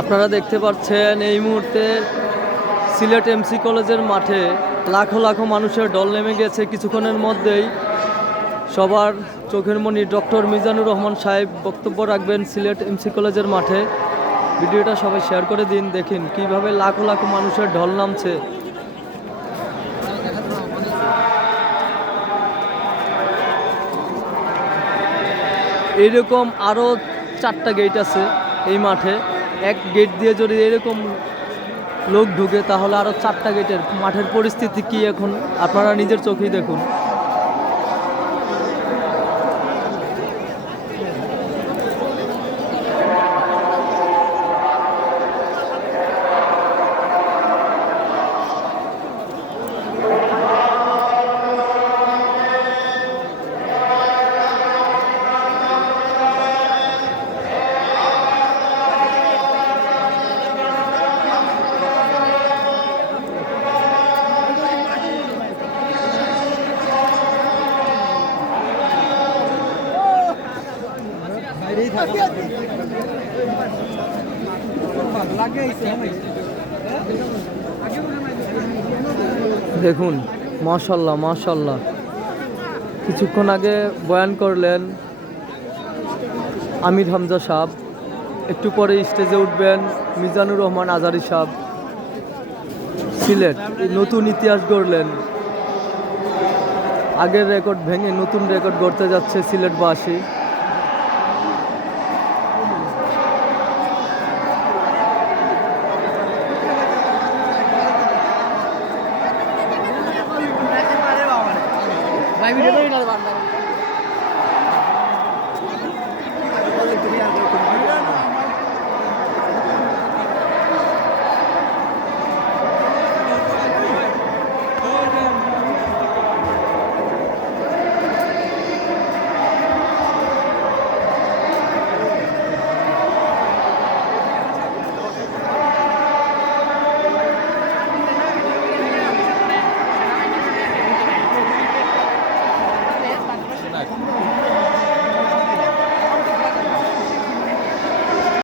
আপনারা দেখতে পাচ্ছেন এই মুহূর্তে সিলেট এমসি কলেজের মাঠে লাখো লাখো মানুষের দল নেমে গেছে কিছুক্ষণের মধ্যেই। সবার চোখের মণি ডক্টর মিজানুর রহমান সাহেব বক্তব্য রাখবেন সিলেট এমসি কলেজের মাঠে। ভিডিওটা সবাই শেয়ার করে দিন, দেখেন কীভাবে লাখো লাখো মানুষের ঢল নামছে। এইরকম আরও চারটা গেট আছে এই মাঠে। এক গেট দিয়ে যদি এরকম লোক ঢুকে তাহলে আরও চারটা গেটের মাঠের পরিস্থিতি কি এখন? আপনারা নিজের চোখেই দেখুন। দেখুন, মাশাল্লাহ মাশাল্লাহ। কিছুক্ষণ আগে বয়ান করলেন আমির হামজা সাহ একটু পরে স্টেজে উঠবেন মিজানুর রহমান আজারি সাহ সিলেট, নতুন ইতিহাস গড়লেন। আগের রেকর্ড ভেঙে নতুন রেকর্ড গড়তে যাচ্ছে সিলেটবাসী। ആ വീഡിയോ